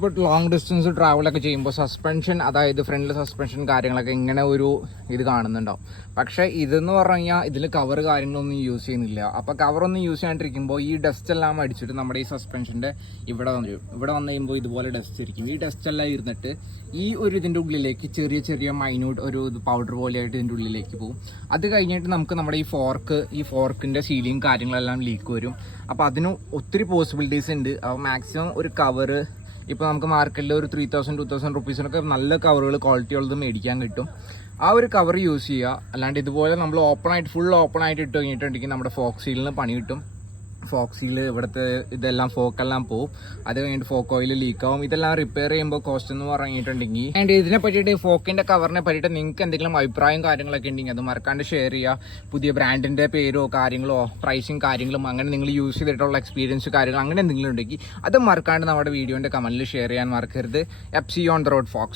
ഇപ്പോൾ long distance ട്രാവലൊക്കെ ചെയ്യുമ്പോൾ suspension, അതായത് ഫ്രണ്ടിൽ സസ്പെൻഷൻ കാര്യങ്ങളൊക്കെ ഇങ്ങനെ ഒരു ഇത് കാണുന്നുണ്ടാവും. പക്ഷേ ഇതെന്ന് പറഞ്ഞു കഴിഞ്ഞാൽ ഇതിൽ കവർ കാര്യങ്ങളൊന്നും യൂസ് ചെയ്യുന്നില്ല. അപ്പോൾ കവറൊന്നും യൂസ് ചെയ്യാണ്ടിരിക്കുമ്പോൾ ഈ ഡസ്റ്റ് എല്ലാം അടിച്ചിട്ട് നമ്മുടെ ഈ സസ്പെൻഷൻ്റെ ഇവിടെ വന്നു കഴിയുമ്പോൾ ഇതുപോലെ ഡസ്റ്റ് ഇരിക്കും. ഈ ഡസ്റ്റ് എല്ലാം ഇരുന്നിട്ട് ഈ ഒരു ഇതിൻ്റെ ഉള്ളിലേക്ക് ചെറിയ ചെറിയ മൈന്യൂട്ട് ഒരു പൗഡർ പോലെയായിട്ട് ഇതിൻ്റെ ഉള്ളിലേക്ക് പോകും. അത് കഴിഞ്ഞിട്ട് നമുക്ക് നമ്മുടെ ഈ ഫോർക്കിൻ്റെ സീലിങ് കാര്യങ്ങളെല്ലാം ലീക്ക് വരും. അപ്പോൾ അതിന് ഒത്തിരി പോസിബിലിറ്റീസ് ഉണ്ട്. അപ്പോൾ മാക്സിമം ഒരു കവറ് ഇപ്പോൾ നമുക്ക് മാർക്കറ്റിൽ ഒരു 3000-2000 റുപ്പീസിനൊക്കെ നല്ല കവറുകൾ ക്വാളിറ്റി ഉള്ളത് മേടിക്കാൻ കിട്ടും. ആ ഒരു കവർ യൂസ് ചെയ്യുക. അല്ലാണ്ട് ഇതുപോലെ നമ്മൾ ഫുൾ ഓപ്പൺ ആയിട്ട് ഇട്ട് കഴിഞ്ഞിട്ടുണ്ടെങ്കിൽ നമ്മുടെ ഫോക്ക് സീലിന് പണി കിട്ടും. ഫോക്ക് സീല് ഇവിടുത്തെ ഇതെല്ലാം ഫോക്കെല്ലാം പോവും. അത് കഴിഞ്ഞിട്ട് ഫോക്ക് ഓയിൽ ലീക്കാവും. ഇതെല്ലാം റിപ്പയർ ചെയ്യുമ്പോൾ കോസ്റ്റ് എന്ന് പറഞ്ഞിട്ടുണ്ടെങ്കിൽ ആൻഡ് ഇതിനെ പറ്റിയിട്ട് ഫോക്കിൻ്റെ കവറിനെ പറ്റിയിട്ട് നിങ്ങൾക്ക് എന്തെങ്കിലും അഭിപ്രായം കാര്യങ്ങളൊക്കെ ഉണ്ടെങ്കിൽ അത് മറക്കാണ്ട് ഷെയർ ചെയ്യുക. പുതിയ ബ്രാൻഡിൻ്റെ പേരോ കാര്യങ്ങളോ പ്രൈസിങ് കാര്യങ്ങളും അങ്ങനെ നിങ്ങൾ യൂസ് ചെയ്തിട്ടുള്ള എക്സ്പീരിയൻസ് കാര്യങ്ങൾ അങ്ങനെ എന്തെങ്കിലും ഉണ്ടെങ്കിൽ അത് മറക്കാണ്ട് നമ്മുടെ വീഡിയോൻ്റെ കമൻറ്റിൽ ഷെയർ ചെയ്യാൻ മറക്കരുത്. FC on the road Fox.